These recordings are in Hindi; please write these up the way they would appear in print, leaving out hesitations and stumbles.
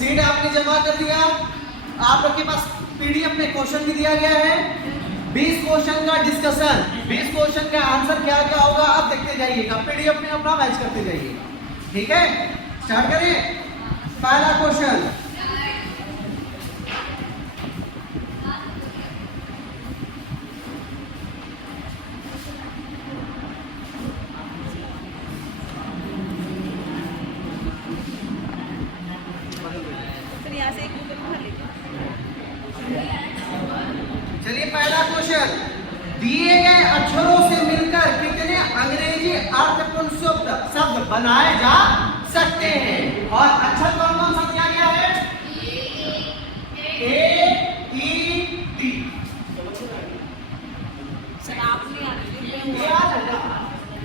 सीट आपने जमा कर दिया। आप लोग के पास पीडीएफ में क्वेश्चन भी दिया गया है, 20 क्वेश्चन का डिस्कशन, 20 क्वेश्चन का आंसर क्या क्या होगा आप देखते जाइएगा, पीडीएफ में अपना मैच करते जाइएगा। ठीक है, स्टार्ट करें। पहला क्वेश्चन, चलिए पहला क्वेश्चन, दिए गए अक्षरों से मिलकर कितने अंग्रेजी अर्थपूर्ण शब्द बनाए जा सकते हैं? और अक्षर कौन कौन सा दिया गया है? ए ई टी।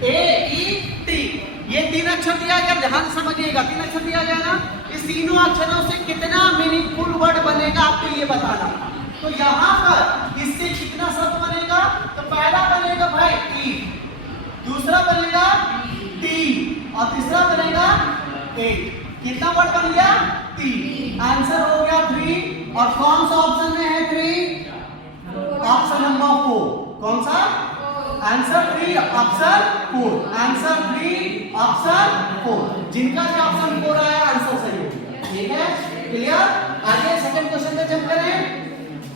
ए ई टी, ये 3 अक्षर दिया गया, ध्यान से समझिएगा। 3 अक्षर दिया गया ना, इस तीनों अक्षरों से कितना मीनिंगफुल वर्ड बनेगा आपको ये बताना। तो यहाँ पर इससे कितना शब्द बनेगा? तो पहला बनेगा भाई ई, दूसरा बनेगा टी और तीसरा बनेगा ए। कितना वर्ड बन गया? 3। आंसर हो गया 3। और कौन सा ऑप्शन में है 3? Option number 4। कौन सा? Answer 3 option 4। Answer 3 option 4। जिनका भी ऑप्शन 4 आया आंसर सही हो गया। ठीक है, क्लियर? आगे सेकंड क्वेश्चन पे जंप करें।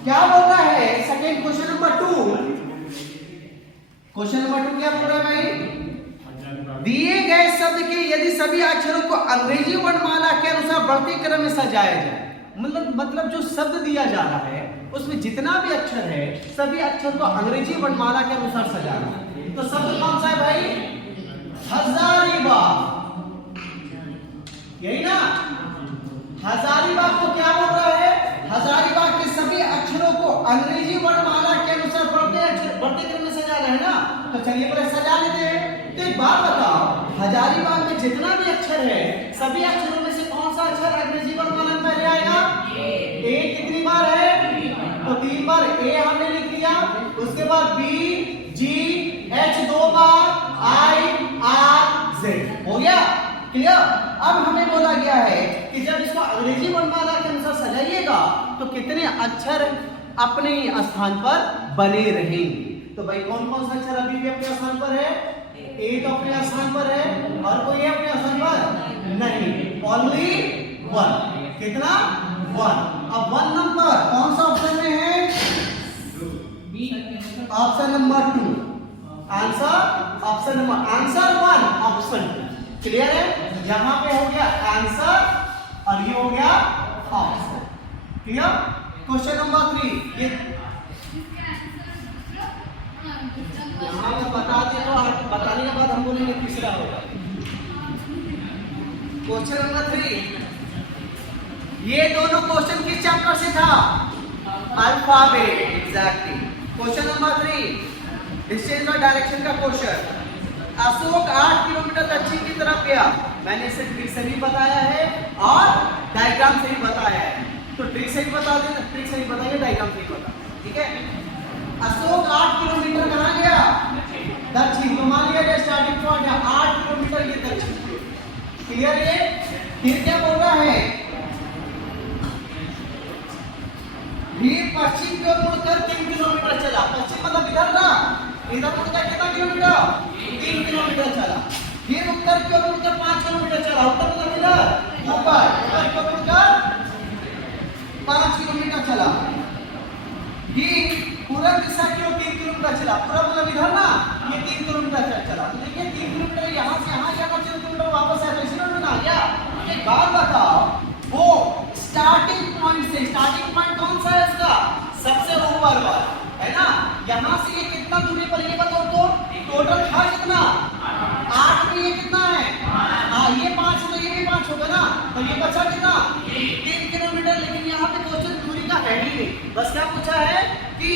क्या बोल रहा है second question number 2? Question number 2 क्या बोल रहा है भाई? दिए गए शब्द के यदि सभी अक्षरों को अंग्रेजी वर्णमाला के अनुसार बढ़ते क्रम में सजाया जाए, मतलब जो शब्द दिया जा रहा है उसमें जितना भी अक्षर है सभी अक्षर को अंग्रेजी वर्णमाला के अनुसार सजाना है। तो शब्द कौन सा है भाई? हजारीबाग, यही ना? हजारीबाग को क्या बोल रहा है? हजारीबाग के सभी अक्षरों को अंग्रेजी वर्णमाला के अनुसार बढ़ते क्रम में सजाना है ना। तो चलिए पहले सजा लेते हैं। तो एक बात बताओ, हजारीबाग में जितना भी अक्षर है सभी अक्षरों में से कौन सा अक्षर अंग्रेजी वर्णमाला में पहले आएगा? ए कितनी बार है? तो 3 बार ए हमने लिख लिया। उसके बाद बी, जी, एच 2 बार, आई, आर, जेड। हो गया क्लियर? अब हमें बोला गया है कि जब इसको अंग्रेजी वर्णमाला के अनुसार सजाइएगा तो कितने अक्षर अपने स्थान पर बने रहेंगे। तो भाई कौन कौन सा अक्षर अभी भी अपने स्थान पर है? ए तो अपने स्थान पर है, और कोई अपने स्थान पर नहीं, ओनली 1। कितना? 1। अब 1 नंबर कौन सा ऑप्शन में है? Option number 2। Answer option number, answer 1 option 2। Clear है? यहां पे हो गया आंसर और ये हो गया ऑप्शन। क्लियर? क्वेश्चन नंबर 3, ये यहां पे बता दे तो बताने के बाद हम बोलेंगे तीसरा होगा। क्वेश्चन नंबर 3, ये दोनों क्वेश्चन किस चैप्टर से था? Alphabet. Exactly. Question number 3, distance और डायरेक्शन का क्वेश्चन। अशोक 8 किलोमीटर दक्षिण की तरफ गया। मैंने इसे ट्रिक से भी बताया है और डायग्राम से भी बताया है। तो ट्रिक से भी बता देना, ट्रिक से भी बताइए, डायग्राम से भी बता। ठीक है? अशोक 8 किलोमीटर कहां गया? दक्षिण। तो मान लिया स्टार्टिंग पॉइंट है 8 किलोमीटर ये दक्षिण। क्लियर? ये फिर क्या बोल रहा है? फिर पश्चिम की ओर मुड़कर 3 किलोमीटर चला। पश्चिम मतलब इधर ना, इधर मुड़कर कितना किलोमीटर? 3 किलोमीटर चला। फिर उत्तर की ओर मुड़कर 5 किलोमीटर चला। उत्तर मतलब इधर ऊपर, उत्तर की ओर मुड़कर 5 किलोमीटर चला। फिर पूरब दिशा की ओर 3 किलोमीटर चला। पूरब मतलब इधर ना, ये 3 किलोमीटर चला। तो देखिए 3 किलोमीटर यहाँ से यहाँ जाना, 3 किलोमीटर वापस आया, तो इसी में आ गया। एक बात बताओ, वो स्टार्टिंग पॉइंट से, स्टार्टिंग पॉइंट कौन सा है इसका? सबसे ऊपर वाला है ना। यहाँ से ये कितना दूरी पर, ये बताओ तो टोटल था कितना? 8 में ये कितना है? हाँ, ये 5 तो ये भी 5 होगा ना, तो ये बचा कितना? 3 किलोमीटर। लेकिन यहाँ पे क्वेश्चन दूरी का है ही नहीं, बस क्या पूछा है कि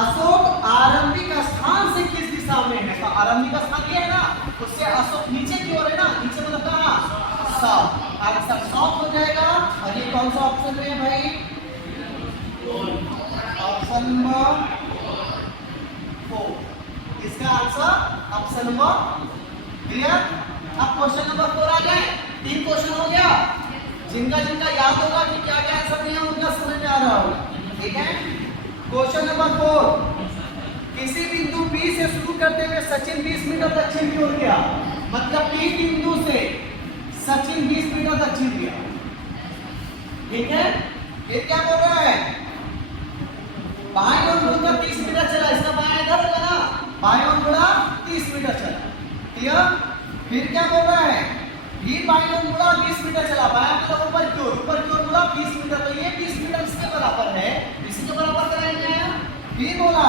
अशोक आरंभिक स्थान से किस दिशा में है। तो आरंभिक स्थान ये है ना, उससे अशोक नीचे की ओर है ना, नीचे मतलब कहाँ? साउथ। आंसर साउथ हो जाएगा। और ये कौन सा ऑप्शन में है भाई? Option number 4। इसका आंसर ऑप्शन नंबर। क्लियर? अब क्वेश्चन नंबर 4 आ जाए। 3 क्वेश्चन हो गया। जिनका जिनका याद होगा कि क्या क्या आंसर दिया उनका समझ में आ रहा होगा। ठीक है, क्वेश्चन नंबर 4, किसी बिंदु P से शुरू करते हुए सचिन 20 मीटर दक्षिण की ओर गया। मतलब P बिंदु से सचिन 20 मीटर दक्षिण गया। ठीक है, ये क्या बोल रहा है, बाएं ओर मुड़कर 30 मीटर चला, इसका बायां इधर होगा ना, बाएं ओर मुड़ा 30 मीटर चला। क्लियर? फिर क्या बोल रहा है, फिर बाएं ओर मुड़ा 20 मीटर चला, बायां मतलब ऊपर की ओर मुड़ा 20 मीटर, तो ये 20 मीटर इसके बराबर है, इसी के बराबर कराएंगे। फिर बोला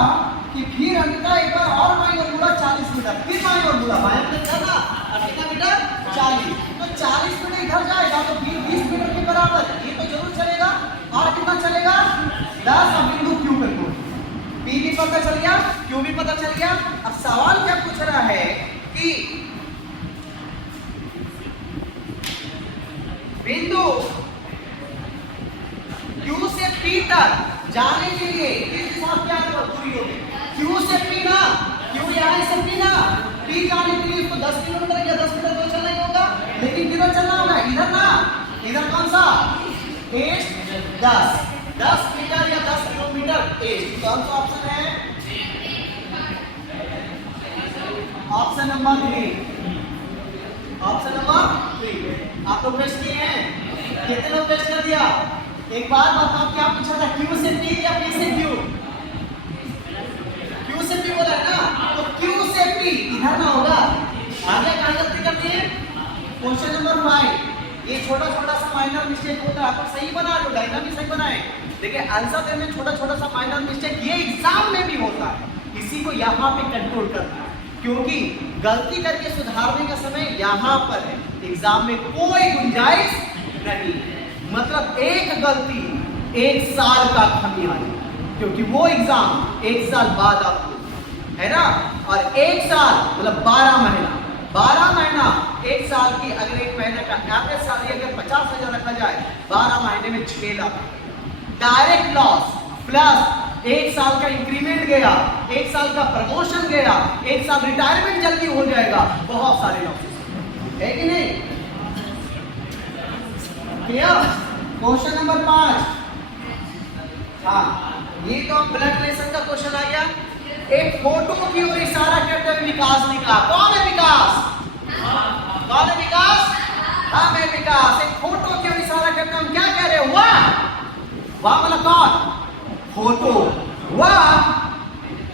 कि फिर अंततः एक बार और बाएं ओर मुड़ा 40 मीटर, फिर बाएं ओर मुड़ा, बाएं मतलब क्या ना, और कितना मीटर 40, तो 40 मीटर इधर जाएगा तो फिर 20 मीटर के बराबर, ये तो जरूर चलेगा। और कितना चलेगा, 10 और बिंदु Q पे पहुंच, P भी पता चल गया, Q भी पता चल गया। अब सवाल क्या पूछ रहा है कि बिंदु Q से P तक जाने के लिए किस दिशा क्या दूरी होगी, Q से P ना, Q यहाँ से P ना, P जाने के लिए इसको 10 किलोमीटर या 10 मीटर तो चलना ही होगा, लेकिन किधर चलना होगा, इधर ना, इधर कौन सा, ईस्ट 10 मीटर या 10 किलोमीटर ईस्ट। कौन सा ऑप्शन है, ऑप्शन नंबर 3, ऑप्शन नंबर 3। आप लोग टेस्ट किए हैं, कितने लोग टेस्ट कर दिया? एक बार बताओ, क्या पूछा था, Q से P या P से Q? Q से P बोला है ना, तो Q से P इधर ना होगा। आगे कहां गलती करनी है, क्वेश्चन नंबर 5, ये छोटा छोटा सा माइनर मिस्टेक होता है, आप सही बना लो, डायग्राम सही बनाए। देखिए आंसर देने में छोटा छोटा सा माइनर मिस्टेक ये एग्जाम में भी होता है, इसी को यहाँ पे कंट्रोल करना है, क्योंकि गलती करके सुधारने का समय यहाँ पर है, एग्जाम में कोई गुंजाइश नहीं है। मतलब एक गलती 1 साल का खमियाजा, क्योंकि वो एग्जाम 1 साल बाद आपको है ना, और 1 साल मतलब 12 महीना, 12 महीना 1 साल की, अगर 1 महीने का एवरेज सैलरी अगर 50,000 रखा जाए, 12 महीने में 6 लाख डायरेक्ट लॉस, प्लस 1 साल का इंक्रीमेंट गया, 1 साल का प्रमोशन गया, 1 साल रिटायरमेंट जल्दी हो जाएगा, बहुत सारे लॉसेस है कि नहीं। क्वेश्चन नंबर 5, हाँ ये तो ब्लड प्रेशर का क्वेश्चन आ गया। एक फोटो की ओर इशारा करते हुए विकास ने कहा, कौन है विकास, कौन है विकास, हाँ मैं विकास। एक फोटो की ओर इशारा करते हम क्या कह रहे हैं, वाह, वाह मतलब कौन, फोटो, वाह।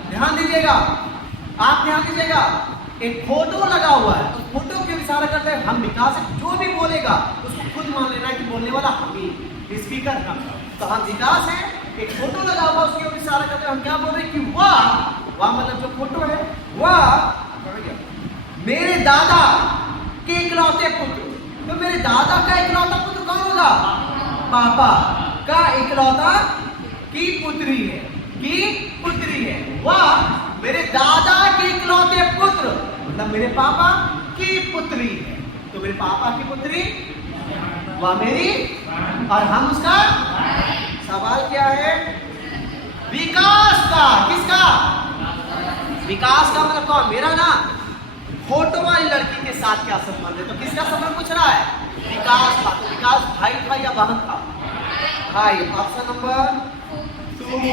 ध्यान दीजिएगा, आप ध्यान दीजिएगा, एक फोटो लगा हुआ है, तो फोटो की ओर इशारा करते हैं हम विकास, जो भी बोलेगा उसको खुद मान लेना है कि बोलने वाला हम ही, स्पीकर हम, तो हम विकास है। एक फोटो लगा हुआ, उसकी ओर इशारा करते हैं हम क्या बोल रहे हैं कि वाह, वाह मतलब जो फोटो है, वाह मेरे दादा के इकलौते पुत्र। तो मेरे दादा का इकलौता पुत्र कौन होगा, पापा का इकलौता की पुत्री है, की पुत्री है, वाह मेरे दादा के इकलौते पुत्र मतलब मेरे पापा की पुत्री है, तो मेरे पापा की पुत्री वह मेरी और हम उसका। सवाल क्या है, विकास का, किसका, विकास का मतलब कौन, मेरा ना, फोटो वाली लड़की के साथ क्या संबंध है, तो किसका संबंध पूछ रहा है, विकास का। तो विकास भाई था या बहन था, भाई। ऑप्शन नंबर 2,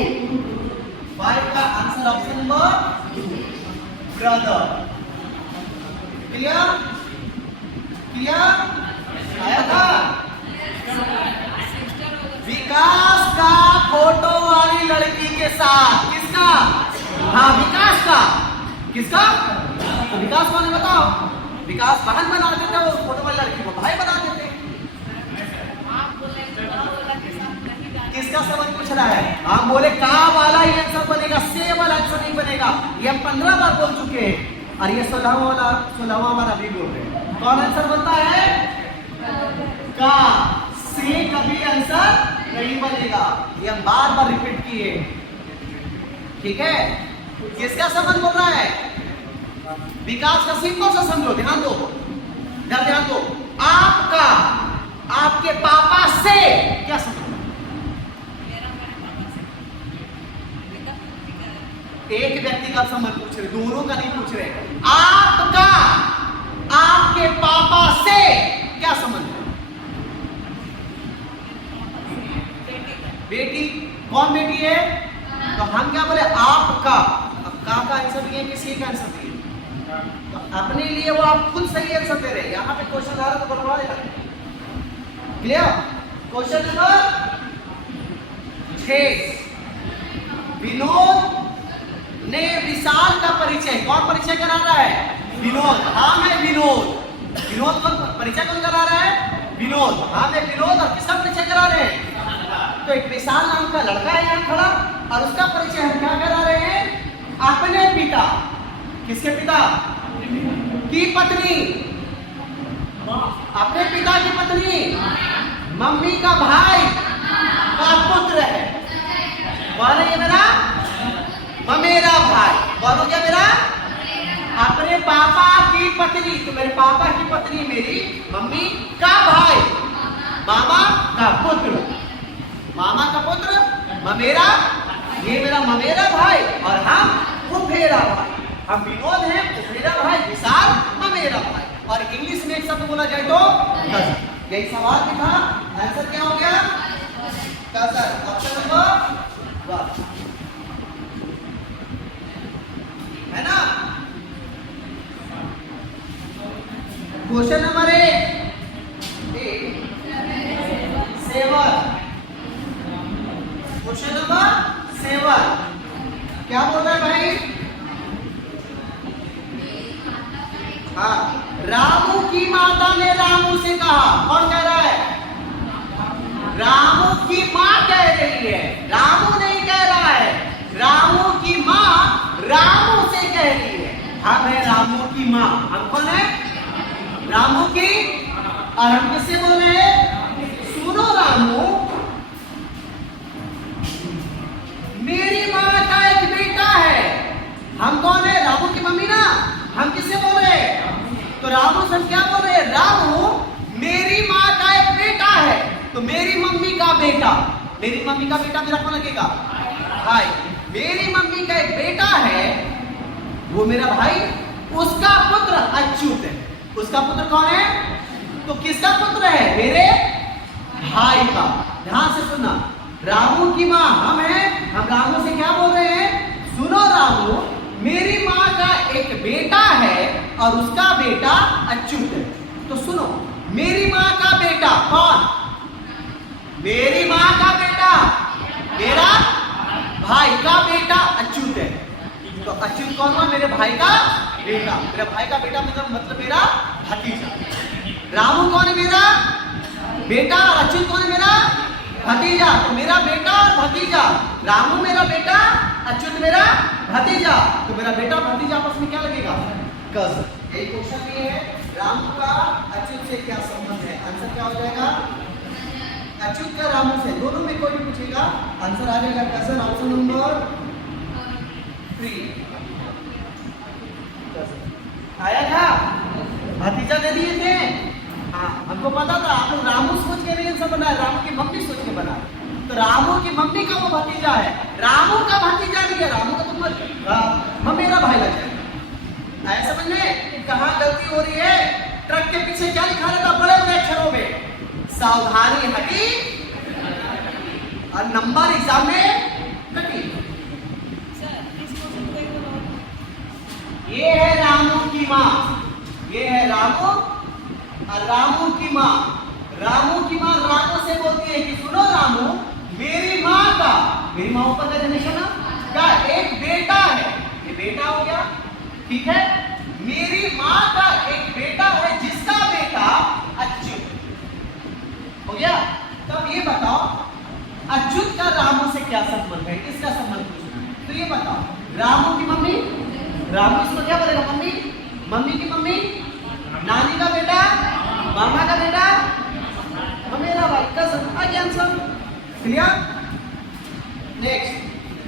5 का answer option number 2, brother. Clear, clear आया था। विकास का फोटो वाली लड़की के साथ, किसका, हाँ विकास का, किसका, तो विकास कौन है बताओ, विकास बहन बना देते हो, फोटो वाली लड़की को भाई बना देते। किसका संबंध पूछ रहा है, हम बोले का वाला ही आंसर बनेगा, से वाला आंसर नहीं बनेगा। ये हम 15 बार बोल चुके हैं और ये 16वां बार अभी बोल रहे हैं। कौन आंसर बनता है, का, से कभी आंसर नहीं बनेगा, ये हम बार बार रिपीट किए, ठीक है। किसका संबंध बोल रहा है, विकास का। सिंपल सा समझो, ध्यान दो, ध्यान दो, आपका आपके पापा से क्या संबंध, एक व्यक्ति का संबंध पूछ रहे, दोनों का नहीं पूछ रहे। आपका आपके पापा से क्या संबंध, कौन बेटी है? तो हम क्या बोले? आपका। अब का आंसर दिए, किसी का आंसर दिए, तो अपने लिए वो आप खुद सही आंसर दे रहे हैं। यहाँ पे क्वेश्चन आ रहा तो बनवा देगा। क्लियर? क्वेश्चन नंबर 6, विनोद ने विशाल का परिचय, कौन परिचय करा रहा है? विनोद। हाँ मैं विनोद, विनोद कौन परिचय कौन करा रहा है? विनोद। हाँ मैं विनोद, और किसका परिचय करा रहे हैं? तो एक विशाल नाम का लड़का है यहाँ खड़ा, और उसका परिचय हम क्या करा रहे हैं? अपने पिता, किसके पिता? की पत्नी, अपने पिता की पत्नी, मम्मी का भाई का पुत्र है। कौन है ये मेरा? ममेरा भाई। कौन हो गया मेरा? अपने पापा की पत्नी। तो मेरे पापा की पत्नी मेरी मम्मी का भाई, मामा का पुत्र, मामा का पुत्र ममेरा, ये मेरा ममेरा भाई, और हम फुफेरा भाई। हम विनोद हैं, फुफेरा भाई, विशाल ममेरा भाई। और इंग्लिश में एक शब्द बोला जाए तो कजन। यही सवाल भी था, आंसर क्या हो गया? कजन। ऑप्शन नंबर 1 है ना। क्वेश्चन नंबर 7, क्वेश्चन नंबर 7 क्या बोल रहा है भाई? हाँ, रामू की माता ने रामू से कहा। कौन कह रहा है? रामू की माँ कह रही है, रामू नहीं कह रहा है। रामू की माँ रामू से कह रही है। हम है रामू की माँ। हम कौन है? रामू की। और हम किससे बोल रहे हैं? सुनो रामू, मेरी माँ का एक बेटा है। हम कौन है? रामू की मम्मी ना। हम किससे बोल रहे हैं? तो रामू से हम क्या बोल रहे हैं? रामू, मेरी माँ का एक बेटा है। तो मेरी मम्मी का बेटा, मेरी मम्मी का बेटा मेरा कौन लगेगा? भाई। मेरी मम्मी का एक बेटा है, वो मेरा भाई, उसका पुत्र अच्युत है। उसका पुत्र कौन है? तो किसका पुत्र है? मेरे भाई का। ध्यान से सुनना, रामू की माँ हम हैं। हम रामू से क्या बोल रहे हैं? सुनो रामू, मेरी माँ का एक बेटा है और उसका बेटा अच्युत है। तो सुनो, मेरी माँ का बेटा कौन? मेरी माँ का बेटा मेरा भाई का बेटा अच्युत है। तो अच्युत कौन हुआ? मेरे भाई का बेटा। मेरा भाई का बेटा मतलब मेरा भतीजा। रामू कौन है? मेरा बेटा। और अच्युत कौन है? मेरा भतीजा। तो मेरा बेटा और भतीजा, रामू मेरा बेटा, अच्युत मेरा भतीजा। तो मेरा बेटा भतीजा आपस में क्या लगेगा? कजन। यही क्वेश्चन ये है, रामू का अच्युत से क्या संबंध है? आंसर क्या हो जाएगा? अच्युत का रामू से, दोनों में कोई भी पूछेगा आंसर आ जाएगा कजन। ऑप्शन नंबर 3 आया था। भतीजा दे दिए थे। हाँ, हमको पता था आप लोग रामू सोच के नहीं आंसर बनाए, रामू की मम्मी सोच के बनाए। तो रामू की मम्मी का वो भतीजा है, रामू का भतीजा नहीं है। रामू का तुम मेरा भाई लग जाएगा। ऐसा समझ में कहाँ गलती हो रही है? ट्रक के पीछे क्या लिखा रहता बड़े बड़े अक्षरों में? सावधानी हटी और नंबर एग्जाम में कटी। ये है रामू की माँ, ये है रामू और रामू की माँ। रामू की माँ रामू से बोलती है कि सुनो रामू, मेरी माँ का, मेरी माँ ऊपर का जनरेशन का एक बेटा है। ये बेटा हो गया, ठीक है। मेरी माँ का एक बेटा है जिसका बेटा अच्युत हो गया। तब ये बताओ अच्युत का रामू से क्या संबंध है? इसका संबंध पूछना है। तो ये बताओ, रामू की मम्मी, रामू इसको क्या बोलेगा? मम्मी। मम्मी की मम्मी, नानी का बेटा, मामा का बेटा, मेरा भाई का सब। आगे answer clear. Next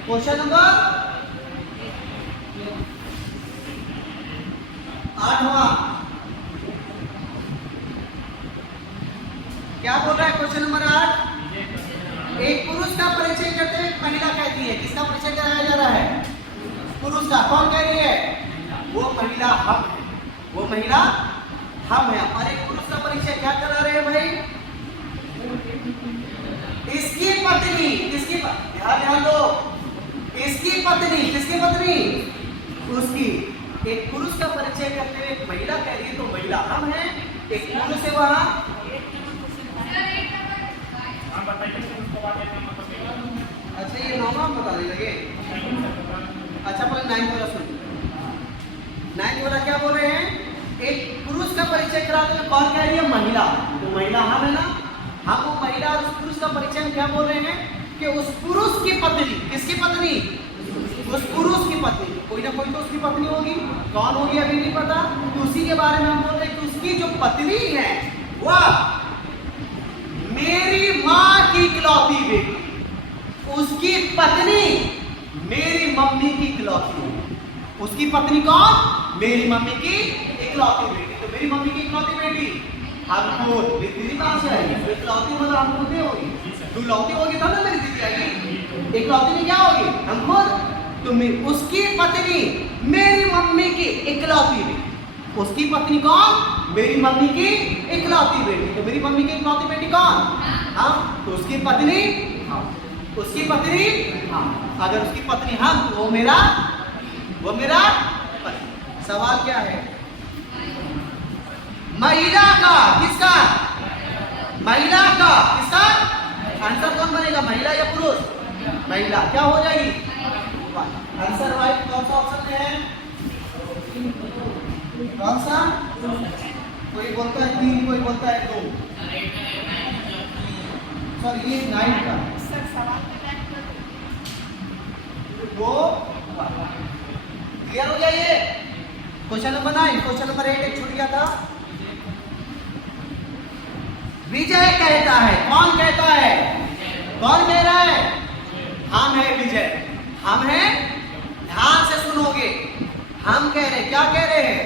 question number 8वां क्या बोल रहा है? क्वेश्चन नंबर 8, एक पुरुष का परिचय करते हुए महिला कहती है। किसका परिचय कराया जा रहा है? पुरुष का। कौन कह रही है? वो महिला हम है, वो महिला हम है। और एक पुरुष का परिचय क्या करा रहे हैं भाई? इसकी पत्नी, इसकी ध्यान पत्नी उसकी। एक पुरुष का परिचय करते हुए एक महिला कह रही है, तो महिला हम हैं, एक पुरुष है वहां। अच्छा ये नौवा बताने लगे। अच्छा पहले 9 वाला सुन। 9 वाला क्या बोल रहे हैं? एक पुरुष का परिचय कराते हुए कौन कह रही है? महिला। तो महिला हम है ना, हम वो महिला और उस पुरुष का परिचय हम क्या बोल रहे हैं कि उस पुरुष की पत्नी। किसकी पत्नी? उस पुरुष की पत्नी। कोई ना कोई तो उसकी पत्नी होगी, कौन होगी अभी नहीं पता। तो उसी के बारे में हम बोल रहे हैं कि उसकी जो पत्नी है वह मेरी माँ की इकलौती बेटी, उसकी पत्नी मेरी मम्मी की इकलौती बेटी। उसकी पत्नी कौन? मेरी मम्मी की इकलौती बेटी। तो मेरी मम्मी की इकलौती बेटी हमको दीदी कहां से आएगी? इकलौती मतलब हम खुद होगी, दुलौती होगी तब ना मेरी दीदी आएगी। इकलौती में क्या होगी? हम खुद। तो उसकी पत्नी मेरी मम्मी की इकलौती बेटी। उसकी पत्नी कौन? मेरी मम्मी की इकलौती बेटी। तो मेरी मम्मी की इकलौती बेटी कौन? हम। तो उसकी पत्नी उसकी पत्नी हम। अगर उसकी पत्नी हम तो वो मेरा पति। सवाल क्या है? महिला का किसका? महिला का किसका? आंसर कौन बनेगा, महिला या पुरुष? महिला। क्या हो जाएगी आंसर? राइट। कौन सा ऑप्शन में है? कौन सा? कोई बोलता है 3, कोई बोलता है 2। सॉरी ये 9 का वो क्लियर हो जाइए। Question number 9। क्वेश्चन नंबर 8 एक छूट गया था। विजय कहता है। कौन कहता है? कौन कह रहा है? हम है विजय। हम है, ध्यान से सुनोगे। हम कह रहे, क्या कह रहे हैं?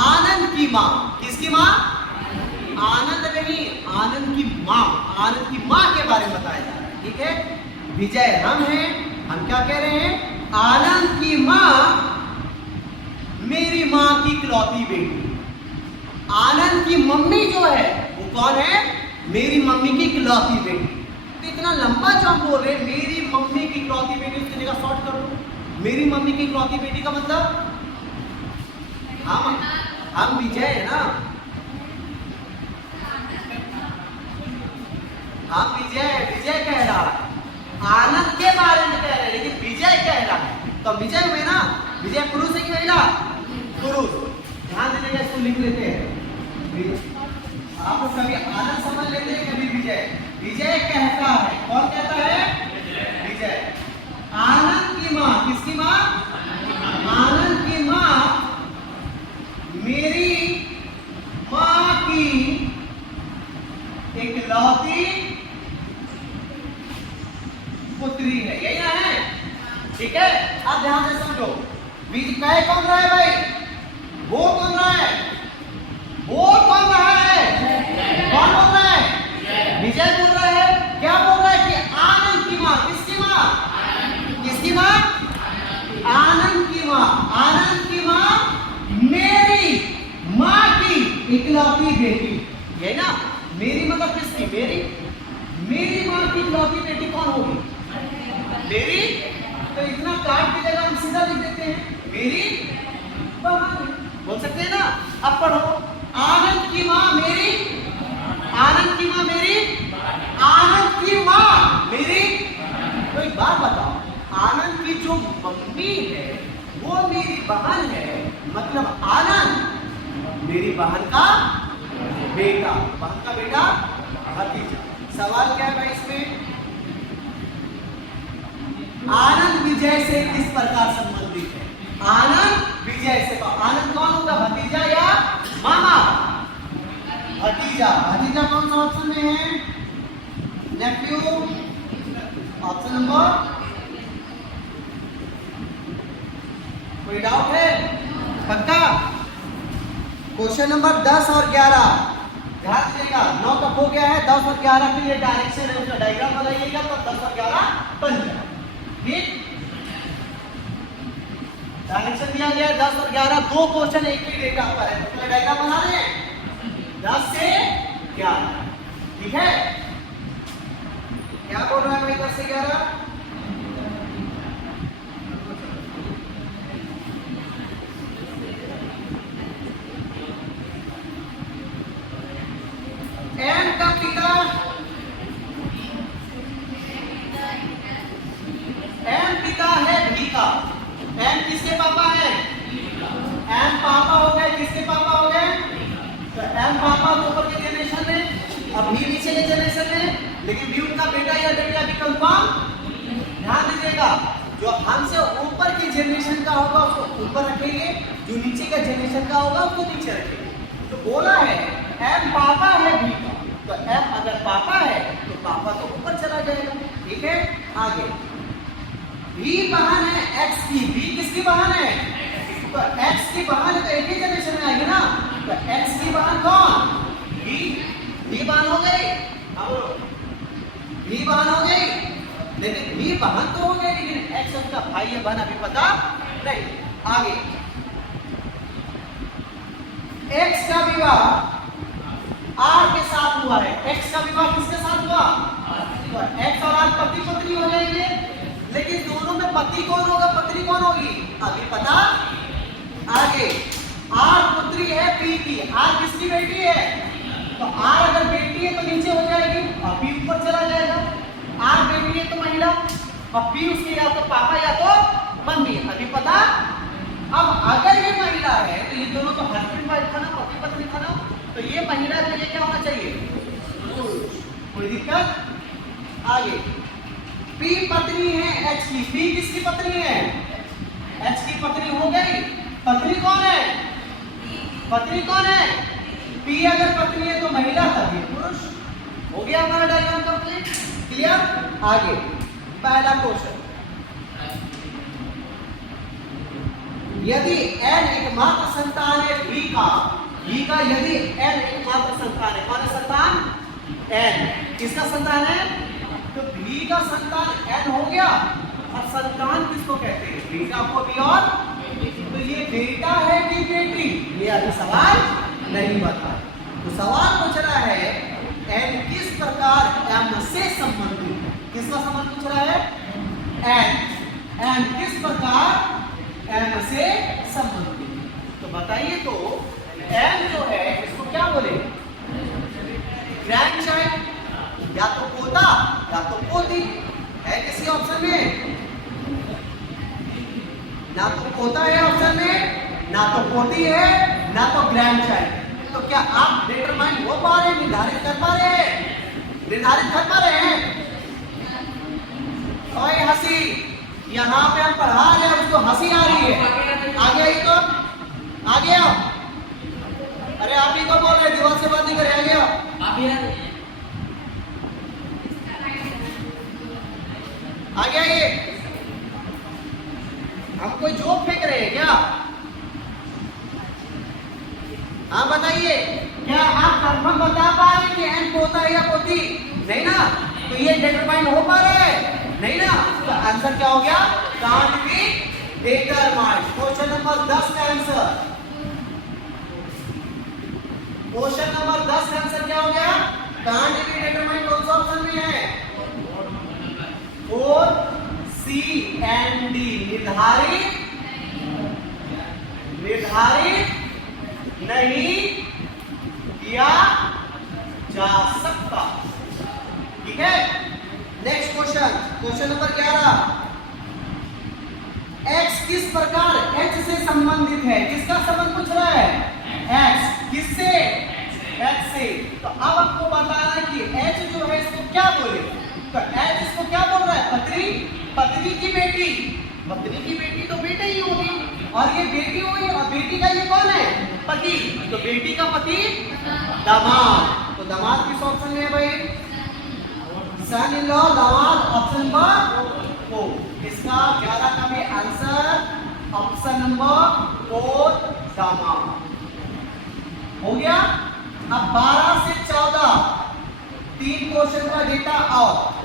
आनंद की माँ। किसकी माँ? आनंद नहीं, आनंद की माँ। आनंद की माँ के बारे में बताया जा रहा है। ठीक है, विजय हम हैं, हम क्या कह रहे हैं? आनंद की माँ मेरी माँ की इकलौती बेटी। आनंद की मम्मी जो है वो कौन है? मेरी मम्मी की इकलौती बेटी। तो इतना लंबा जो हम बोल रहे हैं मेरी मम्मी की इकलौती बेटी, उसकी जगह शॉर्ट कर दो। मेरी मम्मी की इकलौती बेटी का मतलब हम विजय है ना, हम विजय कह रहा है। आनंद के बारे में कह रहे हैं लेकिन विजय कह रहा है। तो विजय हुए ना। विजय पुरुष है कि महिला? पुरुष। ध्यान देने का इसको लिख लेते हैं। आप लोग कभी आनंद समझ लेते हैं, कभी विजय। विजय कहता है। कौन कहता है? विजय। आनंद की माँ। किसकी माँ? आनंद की माँ मेरी माँ की इकलौती पुत्री है। यही ना है? ठीक है, अब ध्यान से समझो। बीज कह कौन रहा है भाई? वो कौन रहा है? वो कौन रहा है? कौन बोल रहा है? विजय बोल रहा है। क्या बोल रहा है कि आनंद की माँ। किसकी माँ? किसकी माँ? आनंद की माँ। आनंद की माँ मेरी माँ की इकलौती बेटी। ये ना, मेरी मतलब किसकी? मेरी माँ की इकलौती बेटी कौन होगी? मेरी। तो इतना काट की जगह हम सीधा लिख देते हैं मेरी बहन। बोल सकते हैं ना। अब पढ़ो। आनंद की माँ मेरी, आनंद की माँ मेरी, आनंद की माँ मेरी। तो एक बात बताओ, आनंद की जो मम्मी है वो मेरी बहन है, मतलब आनंद मेरी बहन का बेटा। बहन का बेटा भतीजा। सवाल क्या है भाई इसमें? आनंद विजय से किस प्रकार संबंधित है? आनंद विजय से। आनंद कौन होगा? भतीजा या मामा? भतीजा। भतीजा कौन सा ऑप्शन में है? नेफ्यू। Option number. कोई डाउट है? पक्का? क्वेश्चन नंबर 10 और 11 ध्यान दीजिएगा। 9 तक हो गया है, 10 और 11 के लिए डायरेक्शन है, उसका डायग्राम बनाइएगा तो 10 और 11 बन जाएगा। ठीक, डायरेक्शन दिया गया है 10 और 11, 2 क्वेश्चन एक ही डेटा पर है, तो डायग्राम बना रहे हैं 10 से 11। ठीक है, क्या बोल रहा है भाई 10 से 11? एन का पिता, एन पिता है भी का, एन किसके पापा है? एन पापा हो गए, किसके पापा हो गए? तो एन पापा तो ऊपर के जनरेशन में, अब भी नीचे के जनरेशन में, लेकिन भी उनका बेटा या बेटी अभी कंफर्म। ध्यान दीजिएगा, जो हमसे ऊपर के जनरेशन का होगा उसको ऊपर रखेंगे, जो नीचे का जनरेशन का होगा उसको नीचे रखेंगे। तो बोला है एम पापा है भी का, तो एम अगर पापा है तो पापा तो ऊपर चला जाएगा। ठीक है, आगे भी बहन है एक्स की, भी किसकी बहन है? तो एक्स की बहन तो एक ही जनरेशन में आएगी ना, तो एक्स की बहन कौन? भी बहन हो गई, भी बहन हो गई, लेकिन भी बहन तो हो गई, लेकिन एक्स उसका भाई है, बहन अभी पता नहीं। आगे एक्स का विवाह आर के साथ हुआ है, एक्स का विवाह किसके साथ हुआ? तो एक्स और आर पति पत्नी हो जाएंगे, लेकिन दोनों में पति कौन होगा, पत्नी कौन होगी अभी पता। आगे आर पुत्री है पी की, आर किसकी बेटी है? तो आर अगर बेटी है तो नीचे हो जाएगी और पी ऊपर चला जाएगा। आर बेटी है तो महिला, और पी उसके या तो पापा या तो मम्मी, अभी पता। अब अगर ये महिला है तो ये दोनों तो हस्बैंड वाइफ था ना, पति पत्नी था ना, तो ये महिला के लिए क्या होना चाहिए? कोई दिक्कत? आगे पी पत्नी है एच की, पी किसकी पत्नी है? एच की पत्नी हो गई। पत्नी कौन है? पत्नी कौन है? पी अगर पत्नी है तो महिला तभी पुरुष। हो गया हमारा डायग्राम कंप्लीट, क्लियर? आगे पहला क्वेश्चन, यदि n एकमात्र संतान है v का यदि n एकमात्र संतान है, कौन है संतान? n किसका संतान है? तो v का संतान n हो गया। और संतान किसको कहते हैं? बेटा को भी, और तो ये बेटा है कि बेटी, ये अभी सवाल नहीं बता। तो सवाल पूछ रहा है n किस प्रकार m से संबंधित है? किसका संबंध पूछ रहा है? n किस प्रकार m से संबंधित? तो बताइए, तो m जो है इसको क्या बोले? ग्रैंड चाइल्ड, या तो पोता या तो पोती है किसी ऑप्शन में? ना तो पोता है ऑप्शन में, ना तो पोती है, ना तो ग्रैंड चाइल्ड। तो क्या आप डिटरमाइन हो पा रहे हैं, निर्धारित कर पा रहे हैं, निर्धारित कर पा रहे हैं? ओए हंसी, यहाँ पे हम पढ़ा रहे हैं, उसको हंसी आ रही है। आगे आई तो आगे आओ। अरे आप ही तो बोल रहे, दीवार से बात नहीं करे, आगे आओ। आगे आइए, हम कोई जोक फेंक रहे हैं क्या? हाँ बताइए, क्या आप कंफर्म बता पा रहे हैं कि एन पोता है या पोती? नहीं ना, तो ये डिटरमाइन हो पा रहा है नहीं ना, तो आंसर क्या हो गया? Can't be determined. Question number 10 का आंसर, क्वेश्चन नंबर 10 का आंसर क्या हो गया? Can't be determined. कौन सा ऑप्शन में है? 4 C and D, निर्धारित नहीं किया जा सकता। ठीक है, next question, question number 11, x किस प्रकार h से संबंधित है? किसका संबंध पूछ रहा है? x किससे? h से। तो अब आपको बताना है कि h जो है इसको क्या बोले? तो h इसको क्या बोल रहा है? पत्नी, पत्नी की बेटी, पत्नी की बेटी तो बेटा ही होगी, और ये बेटी हुई, और बेटी का ये कौन है? पति। तो बेटी का पति दामाद। तो दामाद किस ऑप्शन में है भाई? सन इन लॉ, दामाद, ऑप्शन नंबर 4। इसका 11 का भी आंसर ऑप्शन नंबर 4 दामाद हो गया। अब 12 से 14 3 क्वेश्चन का डेटा और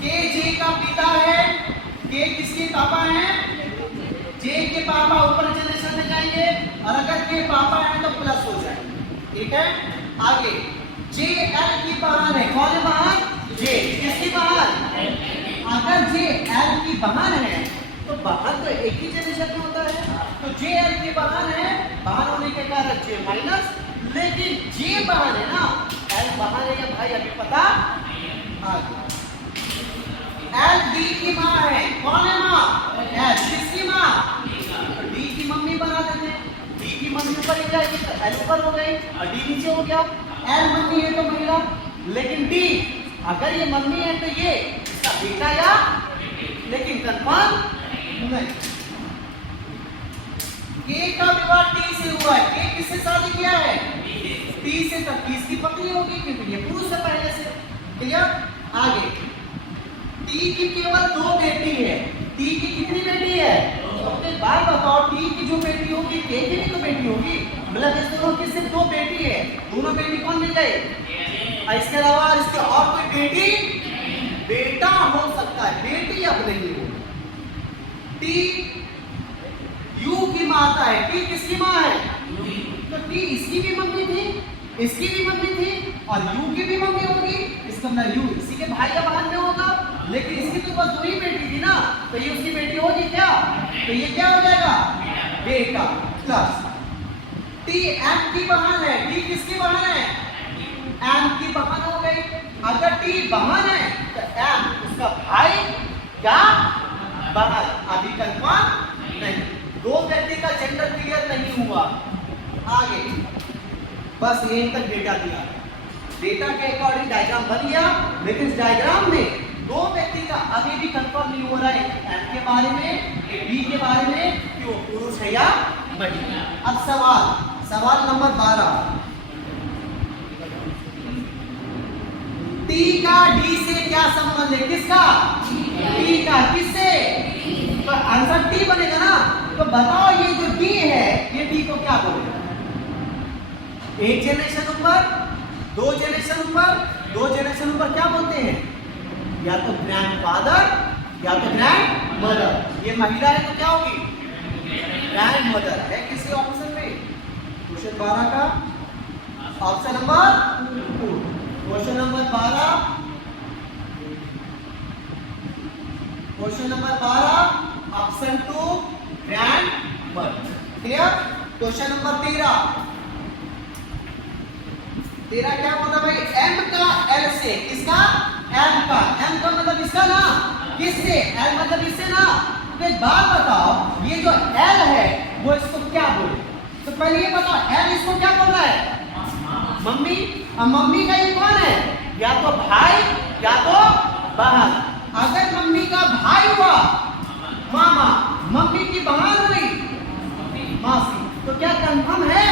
के जे का पिता है, के किसके पापा हैं? जे के पापा ऊपर जनरेशन में जाएंगे, और अगर के पापा हैं तो प्लस हो जाएंगे। ठीक है, आगे जे एल की बहन है, कौन है बहन? जे किसकी बहन? अगर जे एल की बहन है तो बहन तो एक ही जनरेशन में होता है, तो जे एल की बहन है, बहन होने के कारण जे माइनस, लेकिन ये बहन है ना, एल बहन है या भाई अभी पता आगे। एल डी की माँ है, कौन है माँ? एल किसकी माँ? डी की मम्मी बना देते हैं। डी की मम्मी ऊपर ही जाएगी तो एल ऊपर हो गई और डी नीचे हो गया। एल मम्मी है तो महिला, लेकिन डी अगर ये मम्मी है तो ये इसका बेटा या, लेकिन कंफर्म नहीं। के का विवाह टी से हुआ है। के किससे शादी किया है? टी से, तब टी इसकी पत्नी होगी क्योंकि ये पुरुष है पहले से। क्लियर? आगे टी की केवल 2 बेटी है। टी की कितनी बेटी है? अब एक बात बताओ, टी की जो बेटी होगी के की भी तो बेटी होगी, मतलब इस दोनों की सिर्फ 2 बेटी है। दोनों बेटी कौन मिल गई? इसके अलावा इसके और कोई बेटी बेटा हो सकता है, बेटी अब नहीं हो। टी यू की माता है। टी किसकी माँ है? तो टी इसकी भी मम्मी थी, इसकी भी मम्मी थी और यू की भी मम्मी होगी। इसका मतलब यू इसी के भाई या बहन में होगा, लेकिन इसकी तो बस 2 ही बेटी थी ना, तो ये उसकी बेटी होगी क्या? तो ये क्या हो जाएगा? बेटा प्लस टी एम की बहन है। टी किसकी बहन है? एम की बहन हो गई। अगर टी बहन है तो एम उसका भाई या बहन। अभी कंफर्म नहीं, 2 व्यक्ति का जेंडर क्लियर नहीं हुआ। आगे बस यहीं तक डेटा दिया। डेटा के अकॉर्डिंग डायग्राम बन गया, लेकिन इस डायग्राम में 2 व्यक्ति का अभी भी कंफर्म नहीं हो रहा है, एम के बारे में, बी के बारे में, कि वो पुरुष है या महिला। अब सवाल नंबर 12, टी का डी से क्या संबंध है? किसका? टी का। किससे? तो आंसर टी बनेगा ना। तो बताओ ये जो डी है ये टी को क्या बोलेगा? 1 जनरेशन ऊपर, 2 जनरेशन ऊपर, 2 जनरेशन ऊपर क्या बोलते हैं? या तो ग्रैंडफादर या तो ग्रैंड मदर। ये महिला है तो क्या होगी? ग्रैंड मदर है। किसी ऑप्शन में? क्वेश्चन 12 का option number 2। Question number 12, question number 12 option 2 grand mother. Clear? Question number 13 क्या बोलता भाई? एम का एल से। किसका? एम का। एम का मतलब इसका ना, किससे? एल मतलब इससे ना। तो एक बात बताओ, ये जो एल है वो इसको क्या बोले? तो पहले ये बताओ, एल इसको क्या बोल रहा है? मम्मी। अब मम्मी का ये कौन है? या तो भाई या तो बहन। अगर मम्मी का भाई हुआ मामा, मम्मी की बहन हुई मासी, तो क्या कंफर्म है?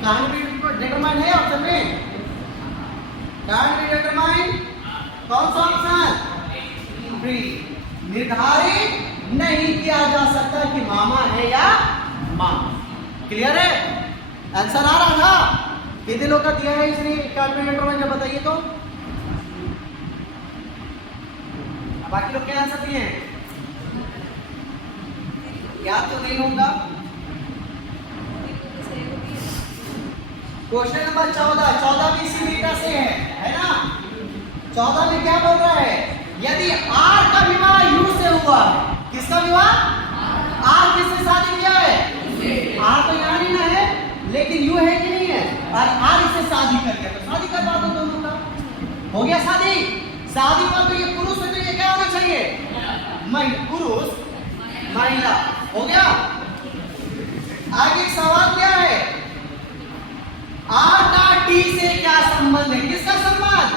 कैन बी डिटरमाइंड है ऑप्शन में? Can be determined. कौन सा ऑप्शन? बी। निर्धारित नहीं किया जा सकता कि मामा है या माँ। क्लियर है? आंसर आ रहा था? कितने लोग का दिया है इसने कैलकुलेटर में? जब बताइए तो। बाकी लोग क्या आंसर दिए हैं? याद तो नहीं होगा। क्वेश्चन नंबर 14 भी इसी डेटा से है ना? 14 में क्या बोल रहा है? यदि आर का विवाह यू से हुआ। किसका विवाह? आर किससे शादी किया है? आर तो यहाँ नहीं ना है, लेकिन यू है कि नहीं है? और आर इससे शादी कर गया, तो शादी करवा दो दोनों का। हो गया शादी। शादी का तो ये पुरुष है तो ये क्या होना चाहिए? पुरुष महिला। हो गया। आगे सवाल क्या है? आर का टी से क्या संबंध है? किसका संबंध?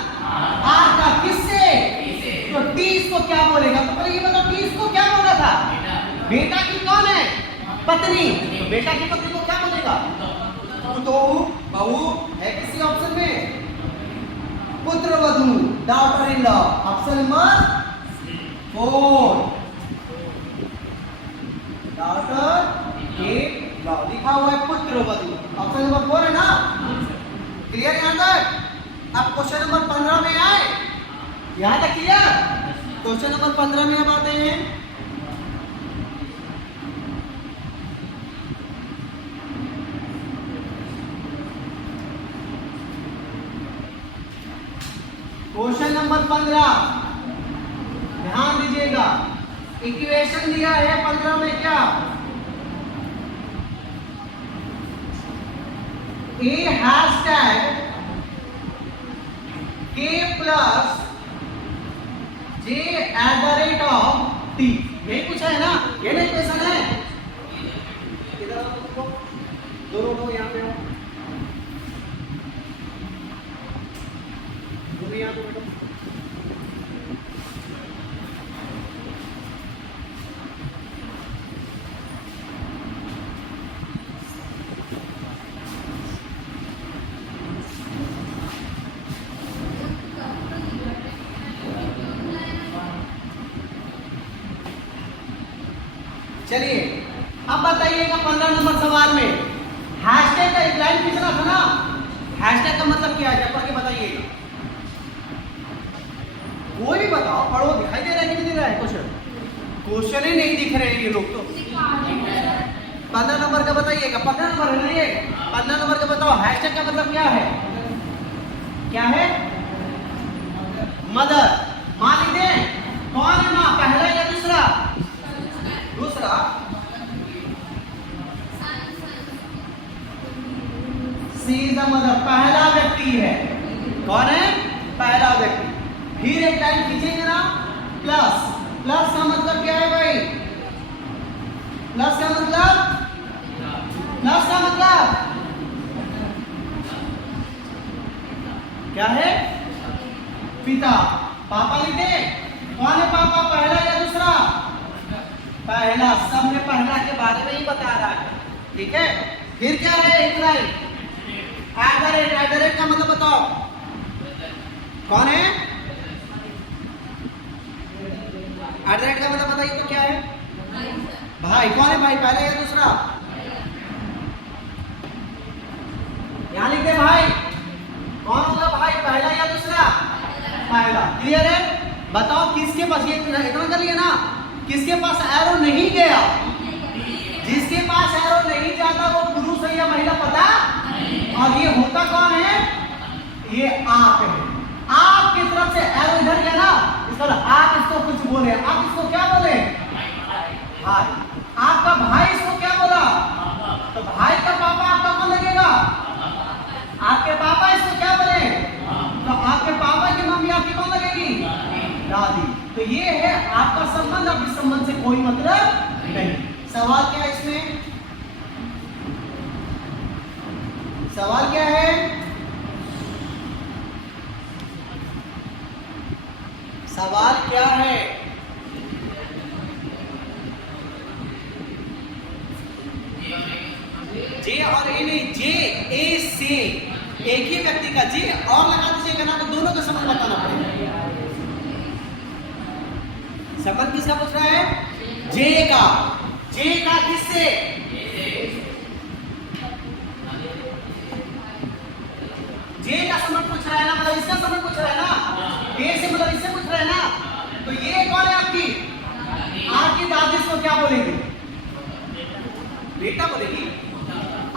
आर का। किससे? तो टी इसको क्या बोलेगा? तो पहले ये बताओ, टी इसको क्या बोल रहा था? बेटा की कौन है? पत्नी। तो बेटा की पत्नी को क्या बोलेगा? तो बहू है किसी ऑप्शन में? पुत्र वधू, daughter in law. Option number 4 daughter in law लिखा हुआ है, पुत्र वधू। ऑप्शन नंबर 4 है ना? क्लियर यहां तक? अब क्वेश्चन नंबर 15 में आए। यहां तक क्लियर? क्वेश्चन नंबर 15 में अब आते हैं। क्वेश्चन नंबर 15 ध्यान दीजिएगा। इक्वेशन दिया है 15 में क्या? ए हैशटैग के plus J at the rate of T, यही पूछा है ना, ये नहीं क्वेश्चन है। इधर आओ, दोनों को यहाँ पे हो, दोनों यहाँ पे बैठो। चलिए अब बताइएगा 15 नंबर सवाल में हैशटैग का एक लाइन कितना था ना, हैशटैग का मतलब क्या है पढ़ के बताइएगा। कोई भी बताओ, पढ़ो, दिखाई दे रहा है कि नहीं दे रहा है? क्वेश्चन ही नहीं दिख रहे हैं ये लोग तो। 15 नंबर का बताइएगा, 15 नंबर है नहीं, 15 नंबर का बताओ हैशटैग का मतलब क्या है? क्या है? मदर। मान लीजिए कौन है माँ, पहला या दूसरा? दूसरा। सी इज द मदर, पहला व्यक्ति है। कौन है? पहला व्यक्ति। फिर एक लाइन खींचेंगे ना, प्लस। प्लस का मतलब क्या है भाई? प्लस का मतलब, प्लस का मतलब क्या है? पिता। पापा लिखे, कौन है पापा, पहला या दूसरा? पहला। सब में पहला के बारे में ही बता रहा है, ठीक है। फिर क्या है? एक लाइन एट द रेट का मतलब बताओ कौन है? एट द रेट का मतलब बताइए तो क्या है? भाई। कौन है भाई, पहला या दूसरा? यहां लिख दे भाई, कौन होगा भाई, पहला या दूसरा? पहला। क्लियर है? बताओ किसके पास, ये इतना कर लिया ना, किसके पास एरो नहीं गया? जिसके पास एरो नहीं जाता वो पुरुष है या महिला पता? और ये होता कौन है? ये आप है। आप की तरफ से एरो इधर गया ना, इसको आप इसको कुछ बोले, आप इसको क्या बोले? भाई। आपका भाई इसको क्या बोला? तो भाई का पापा आपका कौन लगेगा? आपके पापा इसको क्या बोले? तो आपके पापा की मम्मी आपकी कौन लगेगी? दादी। तो ये है आपका संबंध, अब इस संबंध से कोई मतलब नहीं। सवाल क्या है इसमें? सवाल क्या है? सवाल क्या है? जे और ए नहीं, जे ए से एक ही व्यक्ति का जे और लगा दीजिएगा ना, तो दोनों का संबंध बताना पड़ेगा। संबंध किसका पूछ रहा है? जे का। जे का किससे? जे का संबंध पूछ रहा है ना, मतलब इसका संबंध पूछ रहा है ना, ए से मतलब इससे पूछ रहा है ना। तो ये कौन है आपकी? आपकी दादी इसको क्या बोलेगी? बेटा बोलेगी।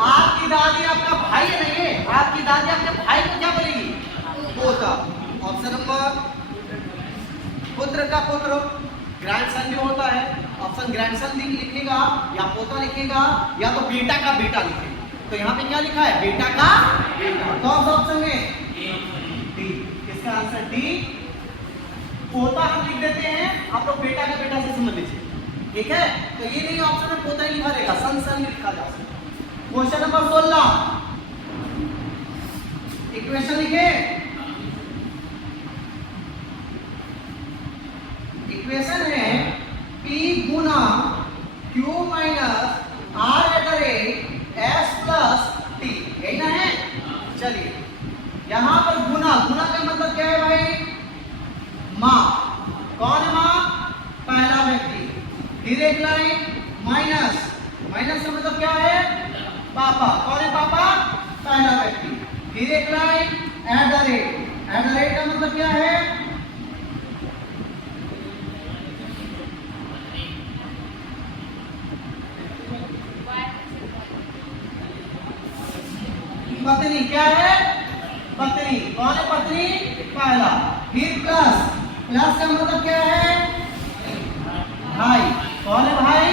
आपकी दादी आपका भाई है नहीं है, आपकी दादी आपके भाई को क्या बोलेगी? पोता। ऑप्शन नंबर, पुत्र का पुत्र, ग्रैंडसन भी होता है। ऑप्शन ग्रैंडसन लिखेगा या पोता लिखेगा या तो बेटा का बेटा लिखेगा। तो यहाँ पे क्या लिखा है? बेटा का बेटा। कौन सा ऑप्शन में? डी। इसका आंसर डी। पोता हम लिख देते हैं, आप लोग बेटा का बेटा से समझ लीजिए, ठीक है। तो ये नहीं ऑप्शन में पोता ही लिखा रहेगा, सन सन भी लिखा जा सकता है। क्वेश्चन नंबर 16, इक्वेशन लिखे। इक्वेशन है P Guna Q minus R at the rate S plus T, यही ना है। चलिए यहां पर गुना, गुना का मतलब क्या है भाई? माँ। कौन है माँ? पहला व्यक्ति। फिर एक लाइन माइनस, माइनस का मतलब क्या है? पापा। कौन है पापा? पहला व्यक्ति। फिर एक line at the rate, at the rate का मतलब क्या है? पत्नी। क्या है? पत्नी। कौन है पत्नी? पहला। फिर प्लस, प्लस का मतलब क्या है? भाई। कौन है भाई?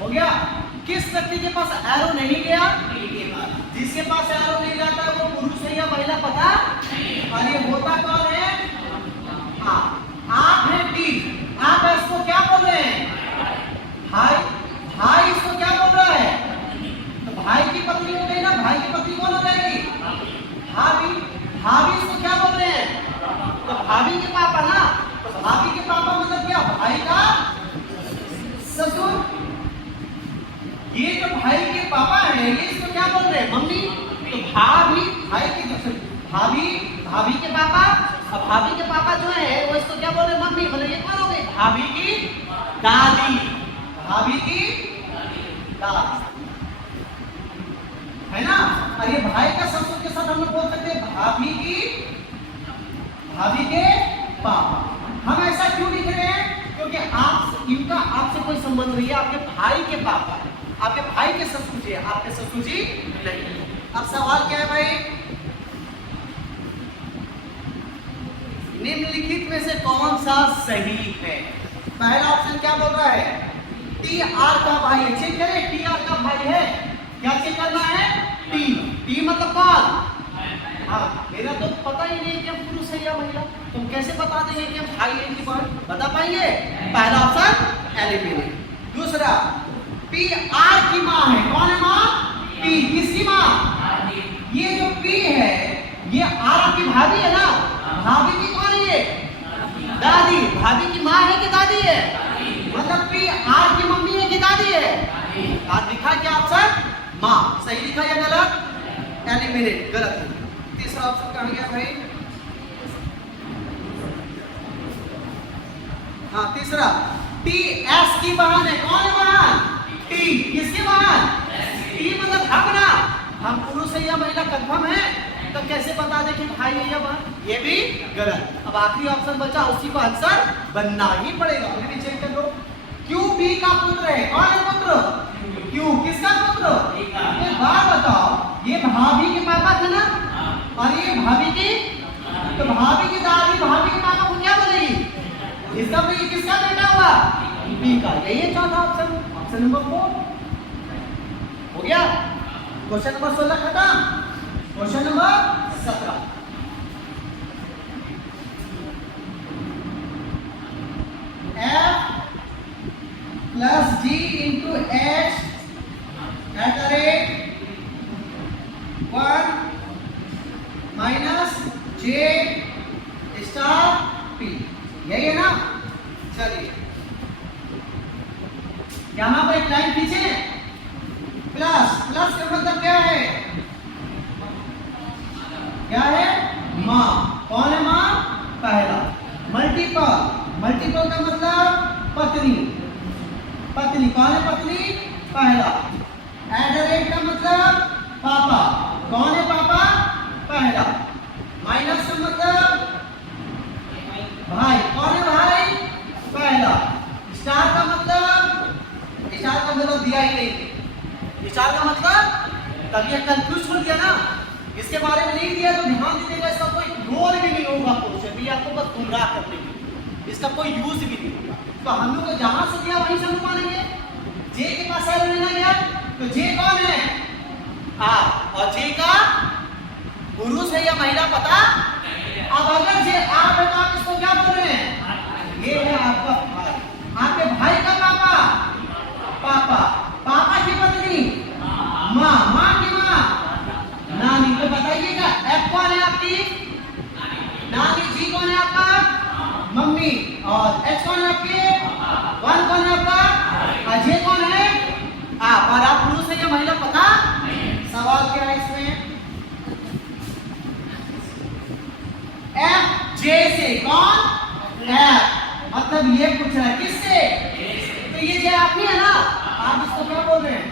हो गया। किस व्यक्ति के पास एरो नहीं गया? जिस रहे हैं? भाई, भाई इसको क्या बोल रहा है? तो भाई की पत्नी हो गई ना, भाई की पत्नी कौन हो जाएगी? भाभी। भाभी इसको क्या बोल रहे हैं? तो भाभी के पापा ना, तो भाभी के पापा मतलब क्या? भाई का ससुर। ये जो भाई के पापा है, ये इसको क्या बोल रहे हैं? मम्मी। तो भाभी, भाई की भाभी, भाभी के पापा, अब भाभी के पापा जो है वो इसको क्या बोल रहे हैं? मम्मी। मतलब ये कौन हो गई? भाभी की दादी। भाभी की दादी, है ना? और ये भाई का ससुर के साथ हम लोग बोल सकते हैं भाभी के पापा। हम ऐसा क्यों लिख रहे हैं? क्योंकि इनका आपसे कोई संबंध नहीं है, आपके भाई के पापा है, आपके भाई के ससुर जी है, आपके ससुर जी नहीं। अब सवाल क्या है भाई? निम्नलिखित में से कौन सा सही है? पहला ऑप्शन क्या बोल रहा है? टी आर का भाई है। चेक करें, टी आर का भाई है। क्या चेक करना है? टी। टी मतलब कौन? हाँ, मेरा तो पता ही नहीं कि पुरुष है या महिला, तुम कैसे बता देंगे कि भाई है कि बहन? बता पाएंगे? पहला ऑप्शन एलिमिनेट। दूसरा, पी आर की माँ है। कौन है माँ? पी। किसकी माँ? ये जो पी है, ये आर आपकी भाभी है ना? भाभी की कौन है ये? दादी। भाभी की माँ है कि दादी है? मतलब पी आर की मम्मी है कि दादी है? आज लिखा क्या ऑप्शन? माँ। सही लिखा या गलत? एलिमिनेट, गलत है। तीसरा ऑप्शन कहाँ गया भाई? हाँ, तीसरा, टी एस की बहन है। कौन है बहन? टी। किसकी बहन? टी मतलब हम ना, हम पुरुष है या महिला कंफर्म है, तो कैसे बता दे कि भाई है या बहन? ये भी गलत। अब आखिरी ऑप्शन बचा, उसी को आंसर बनना ही पड़ेगा। फिर भी चेक कर लो। क्यू बी का पुत्र है। कौन है पुत्र? क्यू। किसका पुत्र? एक बार बताओ, ये भाभी के पापा थे ना, और ये भाभी की, तो भाभी की दादी भाभी के पापा को क्या बोलेगी? इसका भी किसका बेटा हुआ? बी का। यही है चौथा ऑप्शन, ऑप्शन नंबर 4 हो गया। क्वेश्चन नंबर 16 खत्म। Question number 17, F plus G into H @ 1 minus J star P। यही है ना? चलिए यहां पर एक लाइन खींचे। प्लस, प्लस का मतलब क्या है? क्या है? माँ। कौन है माँ? पहला। मल्टीपल, मल्टीपल का मतलब पत्नी। पत्नी, कौन है पत्नी? पहला। @ का मतलब पापा। कौन है पापा? पहला। माइनस का मतलब भाई। कौन है भाई? पहला। स्टार का मतलब दिया ही नहीं। स्टार का मतलब, तब ये कंफ्यूज हो गया ना, इसके बारे में नहीं दिया तो ध्यान दीजिएगा, इसका कोई रोल भी नहीं होगा क्वेश्चन भी, आपको बस गुमराह करने के लिए, इसका कोई यूज भी नहीं होगा। तो हम लोग को जहां से दिया वहीं से हम मानेंगे। जे के पास एरो लेना गया, तो जे कौन है? आ, और जे का पुरुष है या महिला पता? अब अगर जे आप है तो आप इसको क्या बोल रहे हैं? ये है आपका भाई, आपके भाई का पापा, पापा, पापा की पत्नी माँ, माँ की माँ नानी। तो बताइएगा एफ कौन है आपकी? नानी। जी कौन है आपका? मम्मी। और एच कौन है आपके? 1 कौन है आपका? जे कौन है? आप। और आप पुरुष है या महिला पता? सवाल क्या है इसमें? एफ जे से। कौन? एफ। मतलब ये पूछ रहा है किससे? तो ये जे आप ही है ना, आप इसको क्या बोल रहे हैं?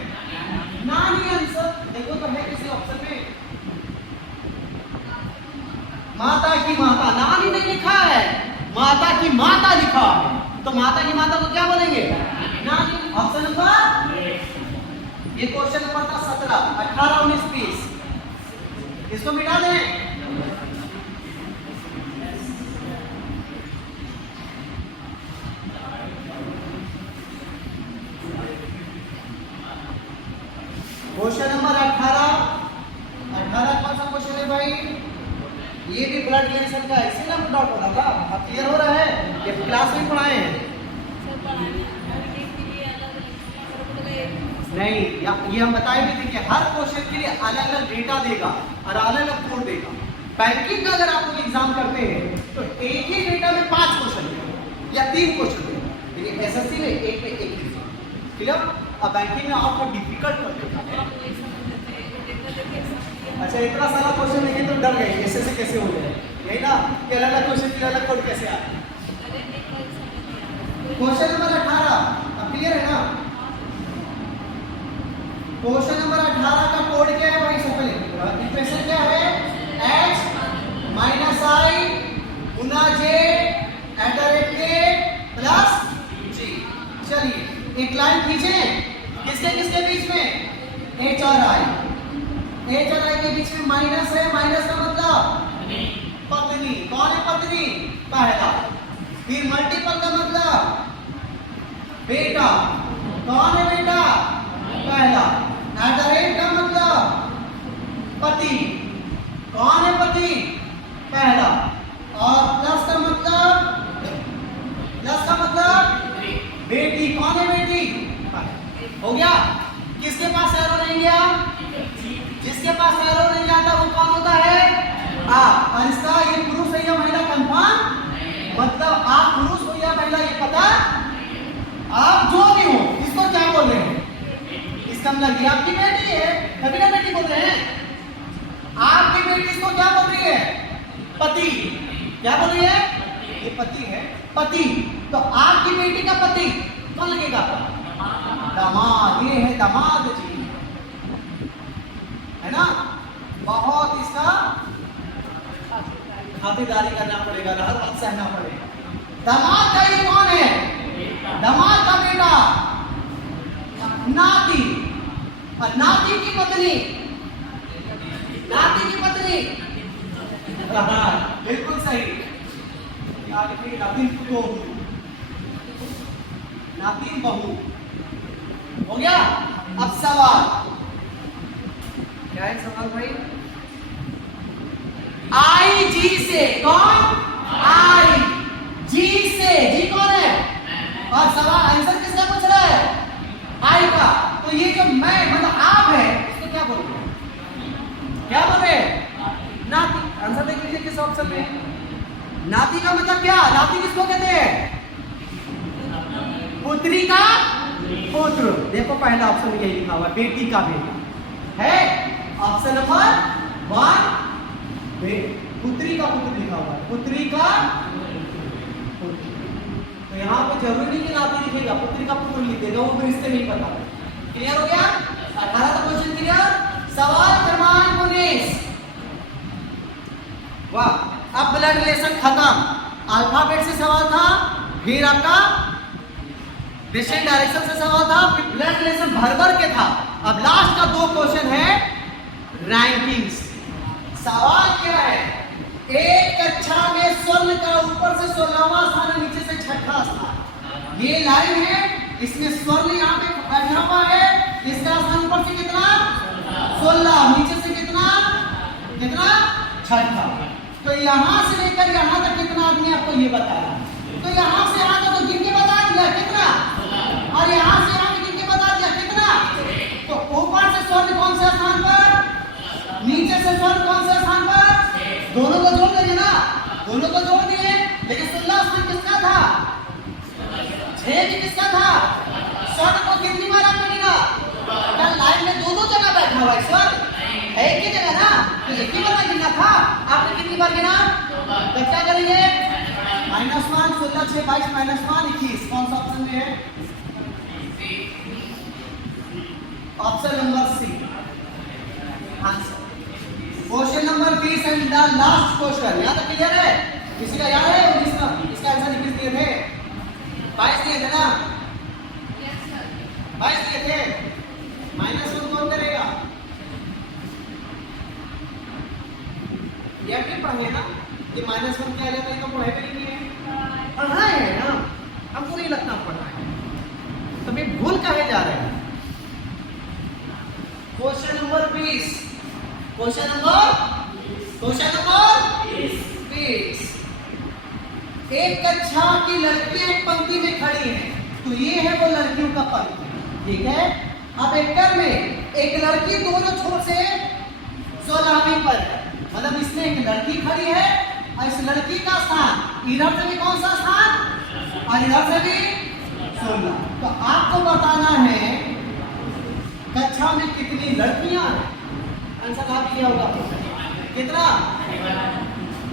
नानी आंसर। देखो तो है किसी ऑप्शन में माता की माता, नानी नहीं लिखा है, माता की माता लिखा है, तो माता की माता को क्या बोलेंगे? नानी। ऑप्शन नंबर, ये क्वेश्चन नंबर था 17, 18, 19, 20। इसको मिटा दें। क्वेश्चन नंबर 18 कौन सा क्वेश्चन है भाई? ये भी ब्लड डोनेशन का है, इसी ना डाउट हो रहा था, अब क्लियर हो रहा है? ये क्लास में पढ़ाए हैं। नहीं, ये हम बताए भी थे कि हर क्वेश्चन के लिए अलग अलग डेटा देगा और अलग अलग कोड देगा। बैंकिंग का अगर आप लोग एग्जाम करते हैं तो एक ही डेटा में 5 क्वेश्चन देगा या 3 क्वेश्चन देगा, लेकिन एसएससी में एक में एक देगा। क्लियर? अब बैंकिंग में आपको डिफिकल्ट कर देगा। अच्छा, इतना सारा क्वेश्चन देखे तो डर गए एसएससी कैसे हो जाए, यही ना कि अलग अलग क्वेश्चन के अलग कोड कैसे आए। क्वेश्चन नंबर 18 अब क्लियर है ना? क्वेश्चन नंबर 18 का कोड क्या है भाई? सब पहले इक्वेशन क्या है? x माइनस आई गुना j @ k प्लस g। चलिए एक लाइन खींचे, किसके किसके बीच में? h और i के बीच में माइनस है, माइनस का मतलब पत्नी। कौन है पत्नी? पहला। फिर मल्टीपल का मतलब बेटा। कौन है बेटा? पहला। @ का मतलब पति। कौन है पति? पहला। और प्लस का मतलब बेटी। कौन है बेटी? हो गया। किसके पास एरो नहीं गया? जिसके पास एरो नहीं जाता वो कौन होता है? आप। और इसका ये पुरुष है या महिला कंफर्म? मतलब आप पुरुष हो या महिला ये पता, आप जो भी हो। इसको क्या बोल रहे हैं? इसका मतलब ये आपकी बेटी है, तभी ना बेटी बोल रहे हैं। आपकी बेटी इसको क्या बोल रही है? पति। क्या बोल रही है? ये पति है, पति। तो आपकी बेटी का पति कौन लगेगा? दामाद। ये है दामाद जी, है ना? बहुत इसका खातिरदारी करना पड़ेगा, हर बात सहना पड़ेगा। दामाद का ये कौन है? दामाद का बेटा नाती। और नाती की पत्नी, नाती की पत्नी। बिल्कुल सही। नातिन बहू, नातिन बहू। हो गया। अब सवाल क्या है? सवाल भाई आई जी से। कौन? आई जी से। जी कौन है? और सवाल आंसर किसका पूछ रहा है? आई का। तो ये जो मैं मतलब आप है, इसको क्या बोल रहे हैं? क्या बोल रहे हैं? नाती। आंसर देख लीजिए किस ऑप्शन में। नाती का मतलब क्या? नाती किसको कहते हैं? पुत्री का पुत्र। देखो पहला ऑप्शन में यही लिखा हुआ है, बेटी का बेटा है। ऑप्शन नंबर 1 पुत्री का पुत्र लिखा हुआ है, पुत्री का पुत्र। तो यहाँ पे जरूरी नहीं कि नाती लिखेगा, पुत्री का पुत्र लिख देगा, वो तो इससे नहीं पता। क्लियर हो गया? 18 का क्वेश्चन क्लियर। सवाल क्रमांक 19। वाह, अब ब्लड रिलेशन खत्म। अल्फाबेट से सवाल था, फिर आपका डिस्टेंस डायरेक्शन से सवाल था, फिर ब्लड रिलेशन भर के था। अब लास्ट का 2 क्वेश्चन है रैंकिंग्स। सवाल क्या है? एक कक्षा में स्वर्ण का ऊपर से 16वां स्थान है, नीचे से 6ठा स्थान। ये लाइन है, इसमें स्वर्ण यहाँ पे बैठा हुआ है, इसका स्थान ऊपर से कितना? 16, नीचे से कितना? 6ठा। तो यहाँ से लेकर यहाँ तक कितना आदमी आपको ये बताया। तो यहाँ से यहाँ तक तो गिन के बता दिया कितना, और यहाँ से यहाँ गिन के बता दिया कितना। तो ऊपर से स्वर्ण कौन से स्थान पर, नीचे से स्वर्ण कौन से स्थान पर? दोनों को जोड़ देंगे ना, दोनों को जोड़ दिए। लेकिन 16 स्थान किसका था? 6 भी किसका था? स्वर्ण को कितनी बार आपने गिना? लाइन में दो जगह बैठा हुआ है स्वर्ण, है एक ही जगह ना, तो एक ही बार गिनना था। आपने कितनी बार गिना? तो क्या करेंगे? -1 16 6 22 -1 21। कौन सा ऑप्शन में है? Option number C answer. Question number 20 and the last question. यहाँ तक क्लियर है? किसी का याद है? इसका आंसर 21 दिए थे, 22 दिए थे ना? 22 दिए थे। -1 कौन करेगा? ये भी पढ़े ना कि -1 क्या लेते हैं, तो पढ़े भी नहीं है। पढ़ाए है ना, हमको नहीं लगता पढ़ाए, तो भी भूल कहे जा रहे हैं। Question number 20। Question number 20। एक कक्षा की लड़कियां एक पंक्ति में खड़ी हैं, तो ये है वो लड़कियों का पंक्ति, ठीक है। अब एकड़ में एक लड़की दोनों छोर से 16वीं पर है, मतलब इसमें एक लड़की खड़ी है और इस लड़की का स्थान इधर से भी कौन सा स्थान और इधर से भी 16। तो आपको बताना है कक्षा में कितनी लड़कियां हैं। आंसर आप क्या होगा, कितना?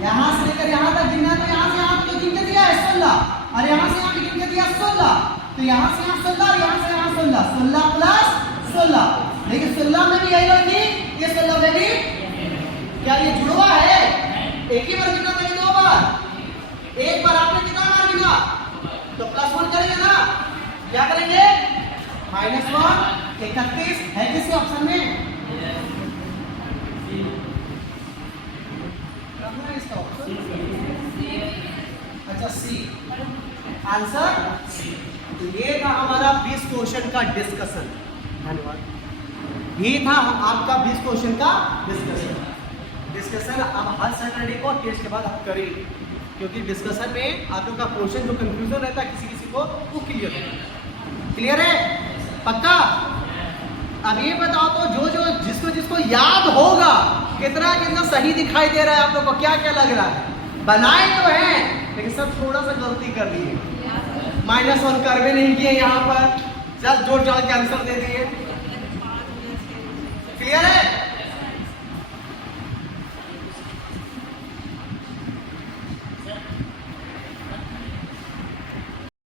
यहां से लेकर यहां तक गिनना, तो यहां से यहां तक गिन के दिया है 16 और यहां से यहां गिन के दिया 16, तो यहां से यहां 16 और यहां से यहां 16, 16 प्लस 16। लेकिन 16 में भी यही लड़की, ये 16 में भी, क्या ये जुड़वा है? एक ही बार गिना था, दो बार, एक बार आपने कितना बार गिना, तो +1 करेंगे ना, क्या करेंगे? -1 31 है किसी ऑप्शन में? इसका ऑप्शन अच्छा सी, आंसर सी। तो ये था हमारा 20 क्वेश्चन का डिस्कशन। धन्यवाद। ये था आपका 20 क्वेश्चन का डिस्कशन। अब हर सैटरडे को टेस्ट के बाद आप करेंगे, क्योंकि डिस्कशन में आप लोग का क्वेश्चन जो कंफ्यूजन रहता है किसी किसी को, वो क्लियर है? पक्का? अब ये बताओ तो जो जो जिसको जिसको याद होगा कितना कितना सही दिखाई दे रहा है आप लोग को, क्या क्या लग रहा है? बनाए तो हैं लेकिन सब थोड़ा सा गलती कर दिए, -1 कर भी नहीं किए, यहाँ पर जस्ट जोड़ जाड़ के आंसर दे दिए। क्लियर है?